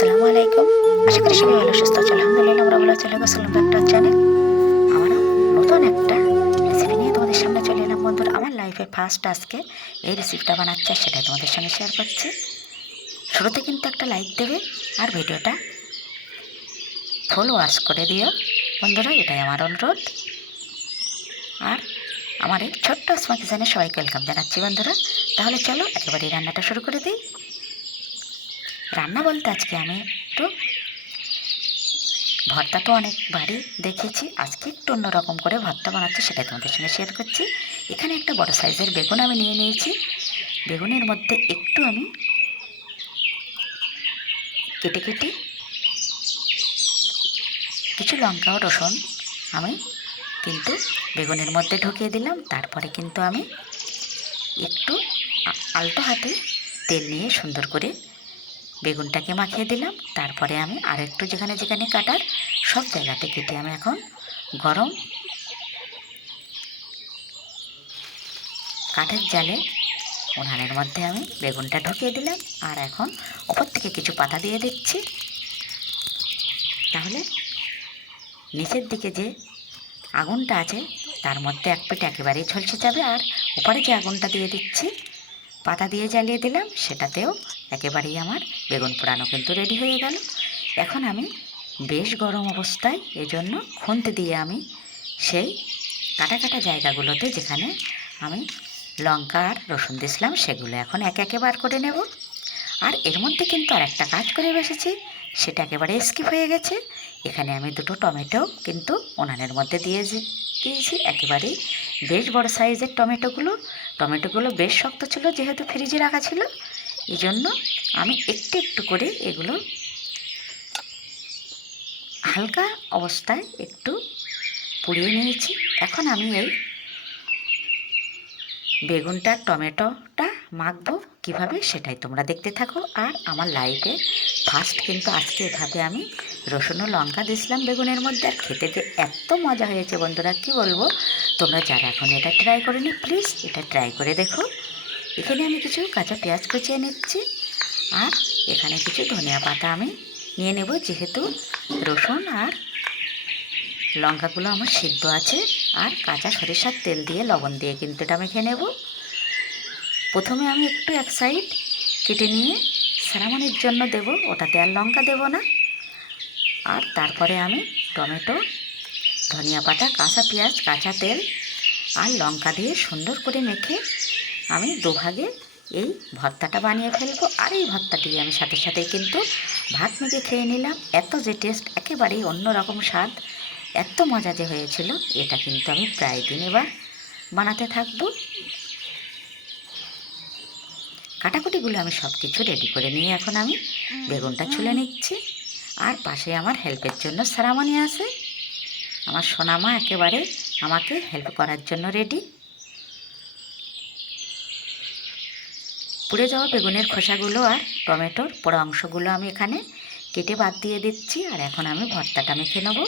আসসালামু আলাইকুম। আশা করি সবাই ভালো, সুস্থ আছে আলহামদুলিল্লাহ, আমরা ভালো আছি। চলে গেছিলাম একটা চ্যানেল আমারও নতুন একটা রেসিপি নিয়ে তোমাদের সামনে চলে এলাম। বন্ধুরা, আমার লাইফে ফার্স্ট আজকে এই রেসিপিটা বানাচ্ছে, সেটাই তোমাদের সঙ্গে শেয়ার করছি। শুরুতে কিন্তু একটা লাইক দেবে আর ভিডিওটা ফুল ওয়াশ করে দিও। বন্ধুরা, এটাই আমার অনুরোধ। আর আমার এই ছোট্ট আসমা কিচেনে সবাইকে ওয়েলকাম জানাচ্ছি বন্ধুরা। তাহলে চলো একেবারে রান্নাটা শুরু করে দিই। রান্না বলতে আজকে আমি একটু ভর্তা তো অনেকবারই দেখেছি, আজকে একটু অন্যরকম করে ভর্তা বানাচ্ছি সেটাই তোমাদের সঙ্গে শেয়ার করছি। এখানে একটা বড় সাইজের বেগুন আমি নিয়ে নিয়েছি। বেগুনের মধ্যে একটু আমি কেটে কেটে কিছু লঙ্কা ও রসুন আমি কিন্তু বেগুনের মধ্যে ঢুকিয়ে দিলাম। তারপরে কিন্তু আমি একটু আলতো হাতে তেল নিয়ে সুন্দর করে বেগুনটাকে মাখিয়ে দিলাম। তারপরে আমি আর একটু যেখানে যেখানে কাটার সব জায়গাতে কেটে আমি এখন গরম কাঠের জালে উনানের মধ্যে আমি বেগুনটা ঢুকিয়ে দিলাম। আর এখন ওপর থেকে কিছু পাতা দিয়ে দিচ্ছি। তাহলে নিচের দিকে যে আগুনটা আছে, তার মধ্যে এক পেটে একেবারেই ঝলসে যাবে। আর উপরে যে আগুনটা দিয়ে দিচ্ছি পাতা দিয়ে জ্বালিয়ে দিলাম, সেটাতেও একেবারেই আমার বেগুন পোড়ানো কিন্তু রেডি হয়ে গেল। এখন আমি বেশ গরম অবস্থায় এজন্য খুনতে দিয়ে আমি সেই কাটা কাটা জায়গাগুলোতে যেখানে আমি লঙ্কা আর রসুন দিয়েছিলাম, সেগুলো এখন এক একে বার করে নেব। আর এর মধ্যে কিন্তু আর একটা কাজ করে বসেছি সেটা একেবারে স্কিপ হয়ে গেছে। এখানে আমি দুটো টমেটো কিন্তু উনানের মধ্যে দিয়ে দিয়েছি। একেবারেই বেশ বড় সাইজের টমেটোগুলো। টমেটোগুলো বেশ শক্ত ছিল, যেহেতু ফ্রিজে রাখা ছিল। এই জন্য আমি একটু একটু করে এগুলো হালকা অবস্থায় একটু পুড়িয়ে নিয়েছি। এখন আমি এই বেগুনটা, টমেটোটা মাখবো। কীভাবে সেটাই তোমরা দেখতে থাকো। আর আমার লাইফে ফার্স্ট কিন্তু আজকে এভাবে আমি রসুন ও লঙ্কা দিয়েছিলাম বেগুনের মধ্যে। আর খেতে যে এত মজা হয়েছে বন্ধুরা, কি বলব? তোমরা যারা এখন এটা ট্রাই করেনি প্লিজ এটা ট্রাই করে দেখো। এখানে আমি কিছু কাঁচা পেঁয়াজ কুচিয়ে নিচ্ছি। আর এখানে কিছু ধনিয়া পাতা আমি নিয়ে নেব, যেহেতু রসুন আর লঙ্কাগুলো আমার সিদ্ধ আছে। আর কাঁচা সরিষার তেল দিয়ে লবণ দিয়ে কিন্তু এটা আমি মেখে নেব। প্রথমে আমি একটু এক সাইড কেটে নিয়ে সেরামনির জন্য দেব, ওটাতে আর লঙ্কা দেব না। আর তারপরে আমি টমেটো, ধনিয়া পাতা, কাঁচা পেঁয়াজ, কাঁচা তেল আর লঙ্কা দিয়ে সুন্দর করে মেখে আমি দুভাগে এই ভর্তাটা বানিয়ে ফেলব। আর এই ভর্তাটি আমি সাথে সাথে কিন্তু ভাত মেখে খেয়ে নিলাম। এত যে টেস্ট, একেবারেই অন্যরকম স্বাদ, এত মজা যে হয়েছিল, এটা কিন্তু আমি প্রায় দিন এবার বানাতে থাকব। কাটাকুটিগুলো আমি সব কিছু রেডি করে নিয়ে এখন আমি। বেগুনটা ছুলে নিচ্ছি। আর পাশে আমার হেল্পের জন্য সারামণি আছে। আমার সোনামা একেবারে আমাকে হেল্প করার জন্য রেডি পুড়ে যাওয়া বেগুনের খোসাগুলো আর টমেটোর পোড়া অংশগুলো আমি এখানে কেটে বাদ দিয়ে দিচ্ছি। আর এখন আমি ভর্তাটা মেখে নেব।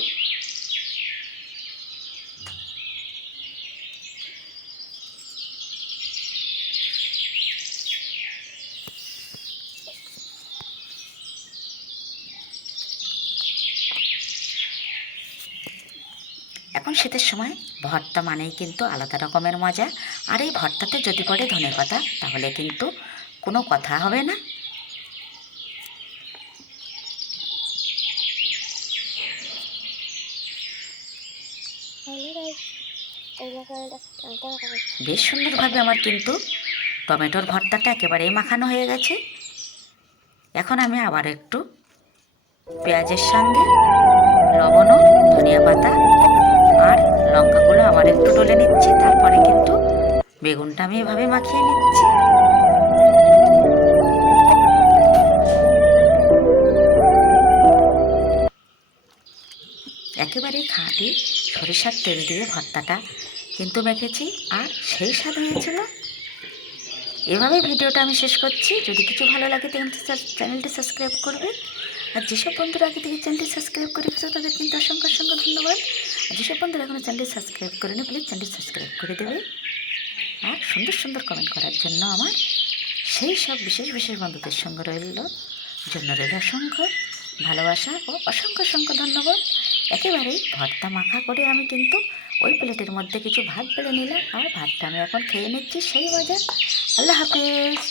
এখন শীতের সময় ভর্তা মানেই কিন্তু আলাদা রকমের মজা। আর এই ভর্তাতে যদি পড়ে ধনে পাতা, তাহলে কিন্তু কোনো কথা হবে না। বেশ সুন্দরভাবে আমার কিন্তু টমেটোর ভর্তাটা একেবারেই মাখানো হয়ে গেছে। এখন আমি আবার একটু পেঁয়াজের সঙ্গে লবণ ধনিয়া পাতা আর লঙ্কাগুলো আবার একটু ডলে নিচ্ছি, তারপরে কিন্তু বেগুনটা আমি এভাবে মাখিয়ে নিচ্ছি। একেবারেই খাঁটি সরিষার তেল দিয়ে ভর্তাটা কিন্তু মেখেছি, আর সেই স্বাদ হয়েছিল। এভাবে ভিডিওটা আমি শেষ করছি। যদি কিছু ভালো লাগে, তাহলে চ্যানেলটি সাবস্ক্রাইব করবে। আর যেসব বন্ধুরা আগে থেকে চ্যানেলটি সাবস্ক্রাইব করে তাদের কিন্তু অসংখ্য অসংখ্য ধন্যবাদ। যেসব বন্ধুরা এখনও চ্যানেলটি সাবস্ক্রাইব করেনি প্লিজ চ্যানেলটি সাবস্ক্রাইব করে দেবে। আর সুন্দর সুন্দর কমেন্ট করার জন্য আমার সেই সব বিশেষ বিশেষ বন্ধুদের সঙ্গে রইল, জন্য রইল অসংখ্য ভালোবাসা ও অসংখ্য অসংখ্য ধন্যবাদ। একেবারেই ভর্তা মাখা করে আমি কিন্তু ওই প্লেটের মধ্যে কিছু ভাত বেড়ে নিলাম, আর ভাতটা আমি এখন খেয়ে নিচ্ছি সেই মজা আল্লাহ হাফেজ।